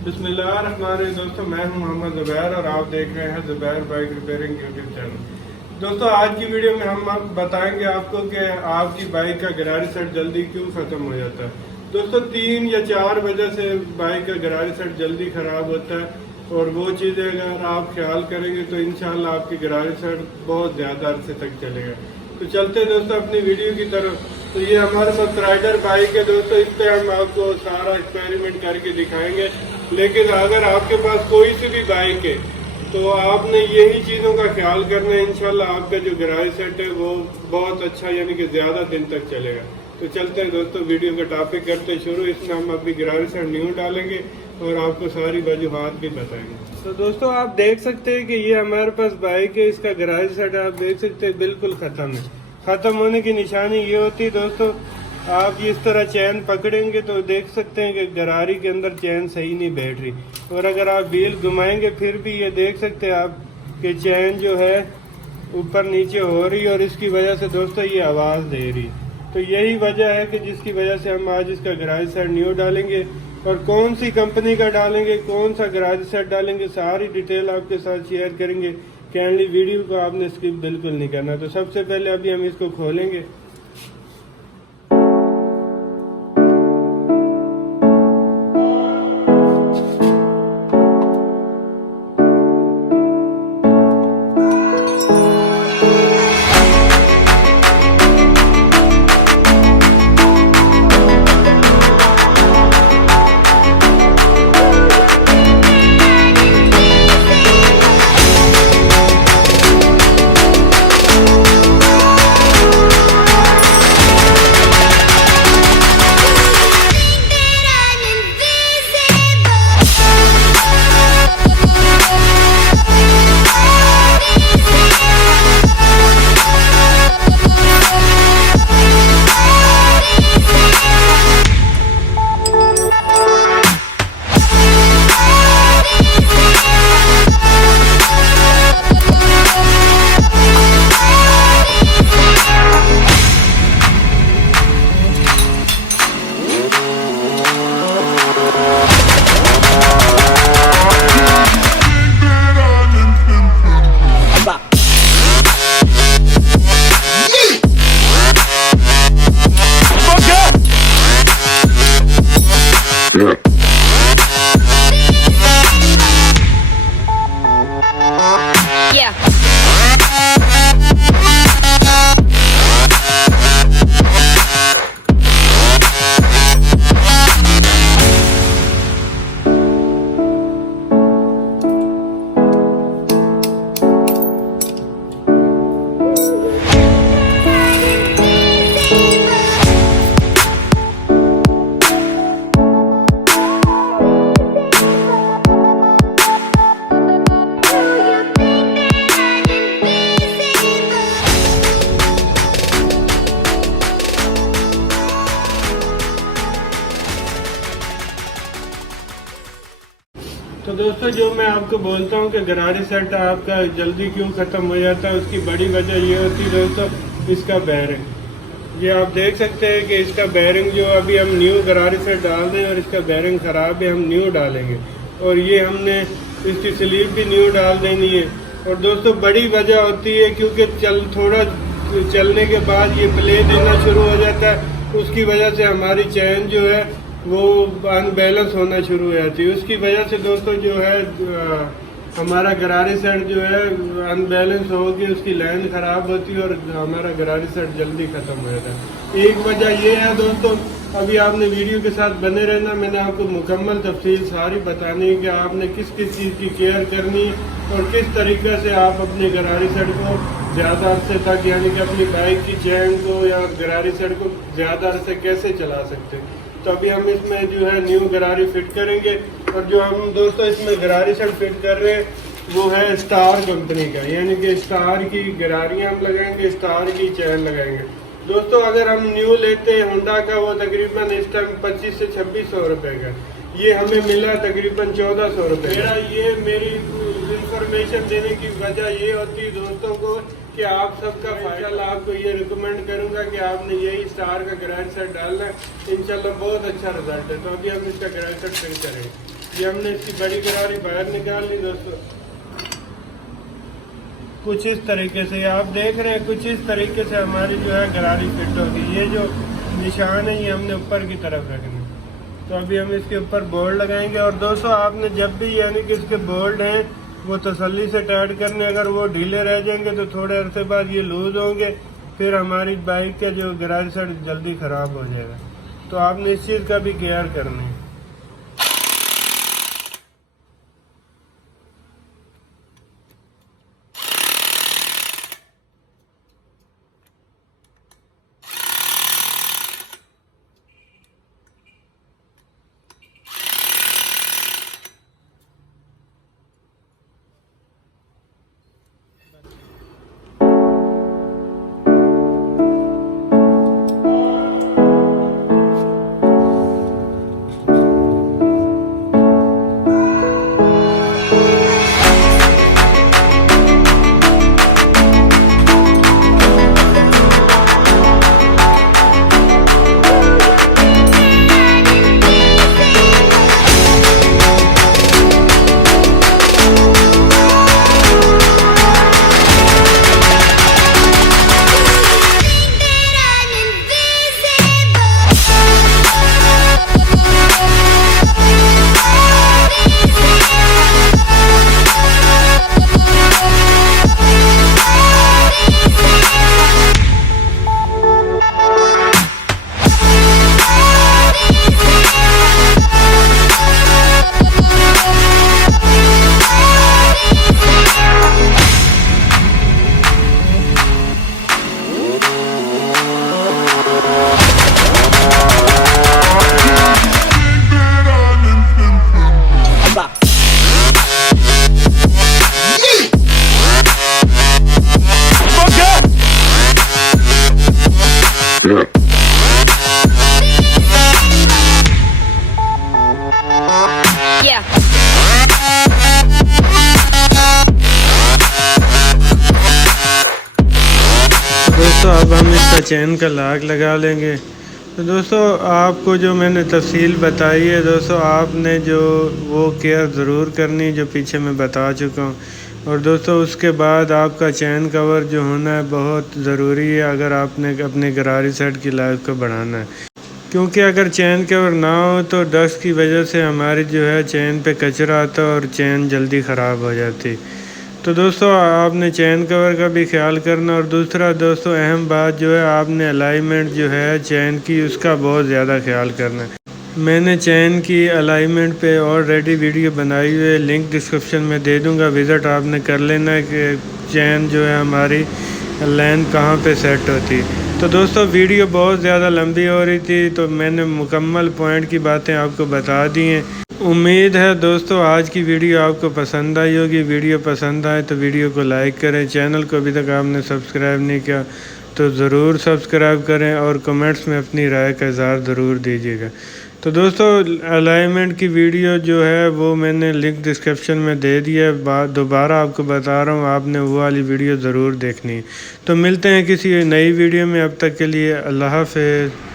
बिस्मिल्लाहिर्रहमानिर्रहीम। दोस्तों मैं हूं मोहम्मद ज़ुबैर और आप देख रहे हैं Zubair bike repairing YouTube channel. दोस्तों आज की वीडियो में हम बताएंगे आपको कि आपकी बाइक का गरारी सेट जल्दी क्यों ख़त्म हो जाता है। दोस्तों 3 या 4 वजह से बाइक का गरारी सेट जल्दी ख़राब होता है और वो चीज़ें अगर आप ख्याल करेंगे तो इंशाल्लाह आपकी गरारी सेट बहुत ज़्यादा अरसे तक चलेगा। तो चलते दोस्तों अपनी वीडियो की तरफ। तो ये हमारे पास राइडर बाइक है दोस्तों, इस पर हम आपको सारा एक्सपेरिमेंट करके दिखाएंगे। लेकिन अगर आपके पास कोई सी भी बाइक है तो आपने यही चीज़ों का ख्याल करना है, इंशाल्लाह आपका जो गराज सेट है वो बहुत अच्छा यानी कि ज़्यादा दिन तक चलेगा। तो चलते हैं दोस्तों वीडियो का टॉपिक करते हैं शुरू। इसमें हम अभी गराज सेट न्यू डालेंगे और आपको सारी वजूहात भी बताएंगे। तो दोस्तों आप देख सकते हैं कि ये हमारे पास बाइक है, इसका गराज सेट आप देख सकते हैं बिल्कुल ख़त्म है। ख़त्म होने की निशानी ये होती है दोस्तों, आप इस तरह चैन पकड़ेंगे तो देख सकते हैं कि गरारी के अंदर चैन सही नहीं बैठ रही, और अगर आप व्हील घुमाएंगे फिर भी ये देख सकते हैं आप कि चैन जो है ऊपर नीचे हो रही, और इसकी वजह से दोस्तों ये आवाज़ दे रही। तो यही वजह है कि जिसकी वजह से हम आज इसका गराज सेट न्यू डालेंगे, और कौन सी कंपनी का डालेंगे, कौन सा गराज सेट डालेंगे, सारी डिटेल आपके साथ शेयर करेंगे। कैनली वीडियो को आपने स्किप बिल्कुल नहीं करना। तो सबसे पहले अभी हम इसको खोलेंगे। तो दोस्तों जो मैं आपको बोलता हूँ कि गरारी सेट आपका जल्दी क्यों ख़त्म हो जाता है, उसकी बड़ी वजह ये होती है दोस्तों इसका बैरिंग। ये आप देख सकते हैं कि इसका बैरिंग जो अभी हम न्यू गरारी सेट डाल दें और इसका बैरिंग ख़राब है, हम न्यू डालेंगे, और ये हमने इसकी स्लीव भी न्यू डाल देनी है। और दोस्तों बड़ी वजह होती है क्योंकि थोड़ा चलने के बाद ये प्ले देना शुरू हो जाता है, उसकी वजह से हमारी चैन जो है वो अनबैलेंस होना शुरू हो जाती है। उसकी वजह से दोस्तों जो है हमारा गरारी सेट जो है अनबैलेंस होगी, उसकी लाइन ख़राब होती है और हमारा गरारी सेट जल्दी ख़त्म हो जाता है। एक वजह ये है दोस्तों, अभी आपने वीडियो के साथ बने रहना, मैंने आपको मुकम्मल तफसील सारी बतानी है कि आपने किस किस चीज़ की केयर करनी है और किस तरीके से आप अपने गरारी सेट को ज़्यादा अरसे तक यानी कि अपनी बाइक की चैन को या गरारी सेट को ज़्यादा अरसे कैसे चला सकते हैं। तो अभी हम इसमें जो है न्यू गरारी फिट करेंगे, और जो हम दोस्तों इसमें गरारी सेट फिट कर रहे हैं वो है स्टार कंपनी का, यानी कि स्टार की गरारियाँ हम लगाएंगे, स्टार की चैन लगाएंगे। दोस्तों अगर हम न्यू लेते हैं होंडा का, वो तकरीबन इस टाइम 2500 से 2600 रुपये का, ये हमें मिला तकरीबन 1400 रुपये। मेरी इंफॉर्मेशन देने की वजह ये होती है दोस्तों को कि आप सबका फायदा, आपको ये रिकमेंड करूंगा कि आपने यही स्टार का गराज सेट डालना है, इंशाल्लाह बहुत अच्छा रिजल्ट है। तो अभी हम इसका गराज सेट फिट करेंगे। ये हमने इसकी बड़ी गरारी बाहर निकाल ली दोस्तों। कुछ इस तरीके से आप देख रहे हैं, कुछ इस तरीके से हमारी जो है गरारी फिट होगी। ये जो निशान है ये हमने ऊपर की तरफ रखना। तो अभी हम इसके ऊपर बोल्ट लगाएंगे। और दोस्तों आपने जब भी यानी कि इसके बोल्ट हैं वो तसल्ली से टाइट करने। अगर वो ढीले रह जाएंगे तो थोड़े अरसे बाद ये लूज होंगे, फिर हमारी बाइक का जो गरारी सेट जल्दी ख़राब हो जाएगा। तो आपने इस चीज़ का भी केयर करनी है। दोस्तों अब हम इसका चैन का लॉक लगा लेंगे। तो दोस्तों आपको जो मैंने तफसील बताई है दोस्तों, आपने जो वो केयर ज़रूर करनी जो पीछे मैं बता चुका हूँ। और दोस्तों उसके बाद आपका चैन कवर जो होना है बहुत ज़रूरी है अगर आपने अपने गरारी सेट की लाइफ को बढ़ाना है। क्योंकि अगर चैन कवर ना हो तो डस्ट की वजह से हमारी जो है चैन पे कचरा आता और चैन जल्दी ख़राब हो जाती। तो दोस्तों आपने चैन कवर का भी ख्याल करना। और दूसरा दोस्तों अहम बात जो है, आपने अलाइनमेंट जो है चैन की उसका बहुत ज़्यादा ख्याल करना है। मैंने चैन की अलाइनमेंट पे ऑलरेडी वीडियो बनाई हुई है, लिंक डिस्क्रिप्शन में दे दूंगा, विज़िट आपने कर लेना है कि चैन जो है हमारी लाइन कहाँ पे सेट होती। तो दोस्तों वीडियो बहुत ज़्यादा लंबी हो रही थी तो मैंने मुकम्मल पॉइंट की बातें आपको बता दी हैं। उम्मीद है दोस्तों आज की वीडियो आपको पसंद आई होगी। वीडियो पसंद आए तो वीडियो को लाइक करें। चैनल को अभी तक आपने सब्सक्राइब नहीं किया तो ज़रूर सब्सक्राइब करें और कमेंट्स में अपनी राय का इज़हार ज़रूर दीजिएगा। तो दोस्तों अलाइनमेंट की वीडियो जो है वो मैंने लिंक डिस्क्रिप्शन में दे दिया है। दोबारा आपको बता रहा हूँ, आपने वो वाली वीडियो ज़रूर देखनी है। तो मिलते हैं किसी नई वीडियो में, अब तक के लिए अल्लाह हाफ़िज़।